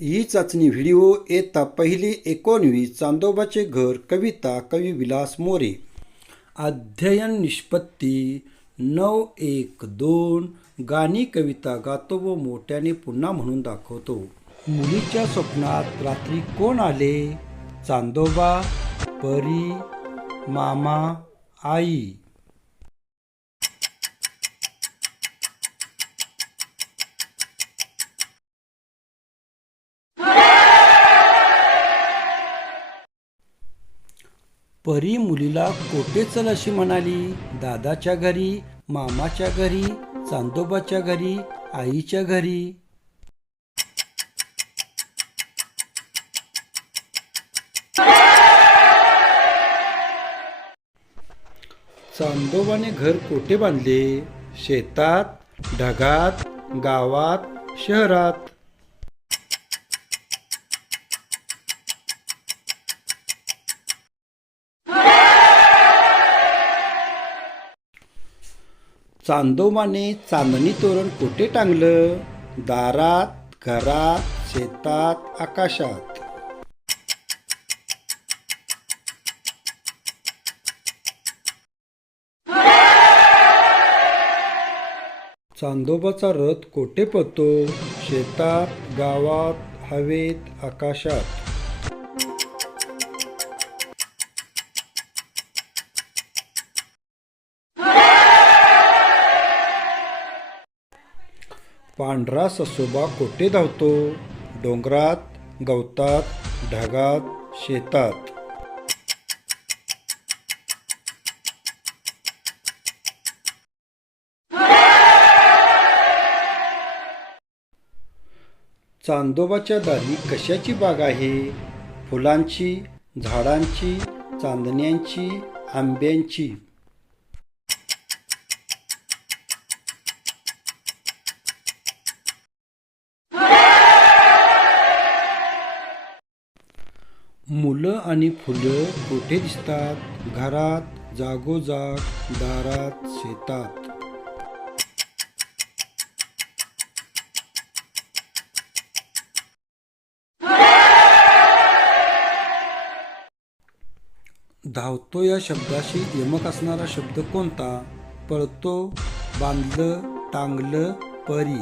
ही चाचणी व्हिडिओ इयत्ता पहिली 19 चांदोबाचे घर कविता कवी विलास मोरे. अध्ययन निष्पत्ती 9-1-2 गाणी कविता गातो व मोठ्याने पुन्हा म्हणून दाखवतो. मुलीच्या स्वप्नात रात्री कोण आले? चांदोबा, परी, मामा, आई. परी मुलीला कोठे चल अशी म्हणाली? दादाच्या घरी, मामाच्या घरी, चांदोबाच्या घरी, आईच्या घरी. चांदोबाने घर कोठे बांधले? शेतात, ढगात, गावात, शहरात. चांदोबाने चांदणी तोरण कोठे टांगलं? दारात, घरात, शेतात, आकाशात. चांदोबाचा रथ कोठे पळतो? शेतात, गावात, हवेत, आकाशात. पांढरा ससोबा कोठे धावतो? डोंगरात, गवतात, ढगात, शेतात. चांदोबाच्या दारी कशाची बाग आहे? फुलांची, झाडांची, चांदण्यांची, आंब्यांची. मुलं आणि फुलं कोठे दिसतात? घरात, जागोजाग, दारात, शेतात. धावतो या शब्दाशी यमक असणारा शब्द कोणता? पळतो, बांधलं, टांगलं, परी.